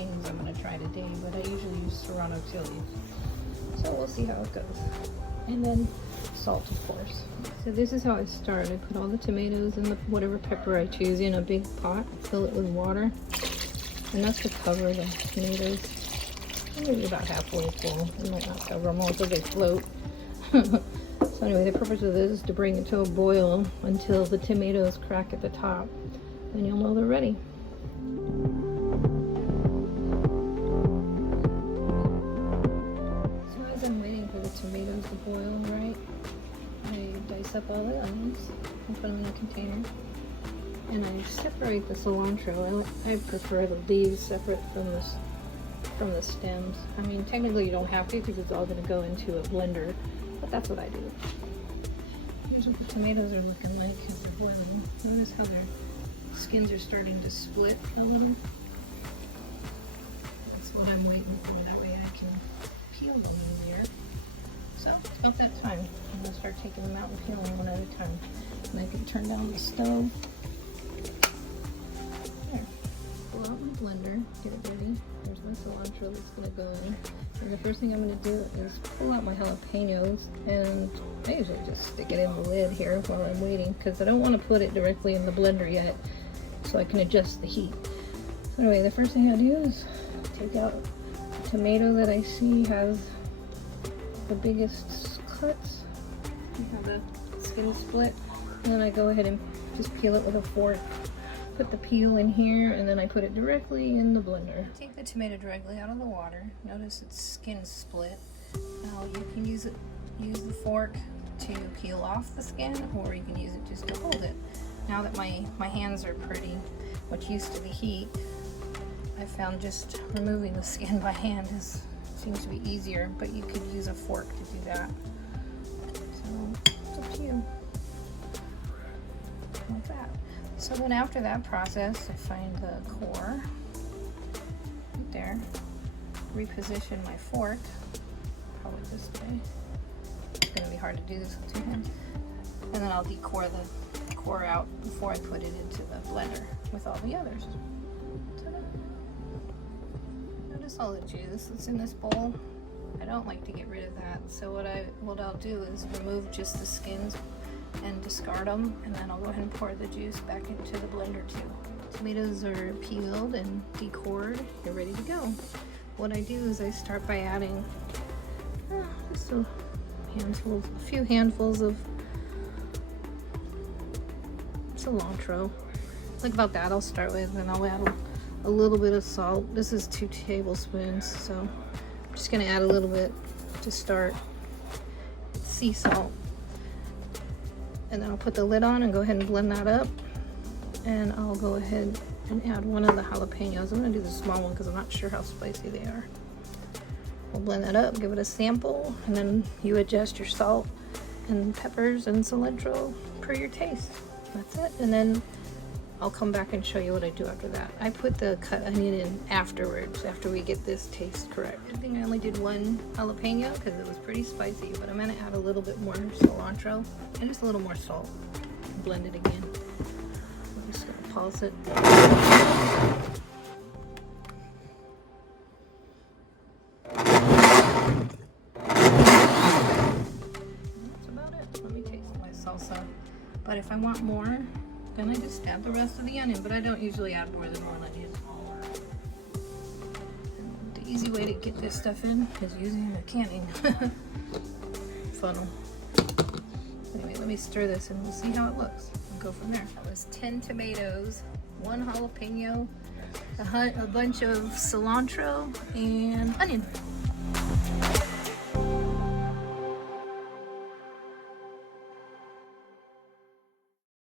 jalapenos I'm going to try today, but I usually use Serrano chilies. So we'll see how it goes. And then salt, of course. So this is how I start. I put all the tomatoes and whatever pepper I choose in a big pot, fill it with water, and that's to cover the tomatoes. Maybe about halfway full. It might not cover them all because they float. So anyway, the purpose of this is to bring it to a boil until the tomatoes crack at the top. Then you'll know they're ready. So as I'm waiting for the tomatoes to boil, right, I dice up all the onions and put them in a container. And I separate the cilantro. I prefer the leaves separate from the stems. I mean, technically you don't have to because it's all going to go into a blender, but that's what I do. Here's what the tomatoes are looking like as they're boiling. Notice how their skins are starting to split a little. That's what I'm waiting for. That way I can peel them easier. So it's about that time. I'm going to start taking them out and peeling one at a time. And I can turn down the stove. There. Pull out my blender, get it ready. There's my cilantro that's going to go in. And the first thing I'm going to do is pull out my jalapenos, and I usually just stick it in the lid here while I'm waiting because I don't want to put it directly in the blender yet, so I can adjust the heat. So anyway, the first thing I do is take out the tomato that I see has the biggest cuts. You have the skin split, and then I go ahead and just peel it with a fork. Put the peel in here, and then I put it directly in the blender. Take the tomato directly out of the water. Notice its skin split. Now you can use the fork to peel off the skin, or you can use it just to hold it. Now that my hands are pretty much used to the heat, I found just removing the skin by hand seems to be easier, but you could use a fork to do that. So it's up to you. Like that. So then after that process, I find the core right there, reposition my fork, probably this way. It's going to be hard to do this with two hands. And then I'll decore the core out before I put it into the blender with all the others. Ta-da. Notice all the juice that's in this bowl. I don't like to get rid of that, so what I'll do is remove just the skins and discard them, and then I'll go ahead and pour the juice back into the blender too. Tomatoes are peeled and decored. They're ready to go. What I do is I start by adding just a few handfuls of cilantro. Like about that I'll start with, and I'll add a little bit of salt. This is 2 tablespoons, so I'm just gonna add a little bit to start. Sea salt. And then I'll put the lid on and go ahead and blend that up. And I'll go ahead and add one of the jalapenos. I'm gonna do the small one because I'm not sure how spicy they are. We'll blend that up, give it a sample, and then you adjust your salt and peppers and cilantro per your taste. That's it. And then I'll come back and show you what I do after that. I put the cut onion in afterwards, after we get this taste correct. I think I only did 1 jalapeno because it was pretty spicy, but I'm gonna add a little bit more cilantro and just a little more salt. Blend it again. I'm just gonna pulse it. That's about it. Let me taste my salsa. But if I want more, then I just add the rest of the onion, but I don't usually add more than 1 onion. And the easy way to get this stuff in is using a canning funnel. Anyway, let me stir this and we'll see how it looks. We'll go from there. That was 10 tomatoes, 1 jalapeno, a bunch of cilantro, and onion.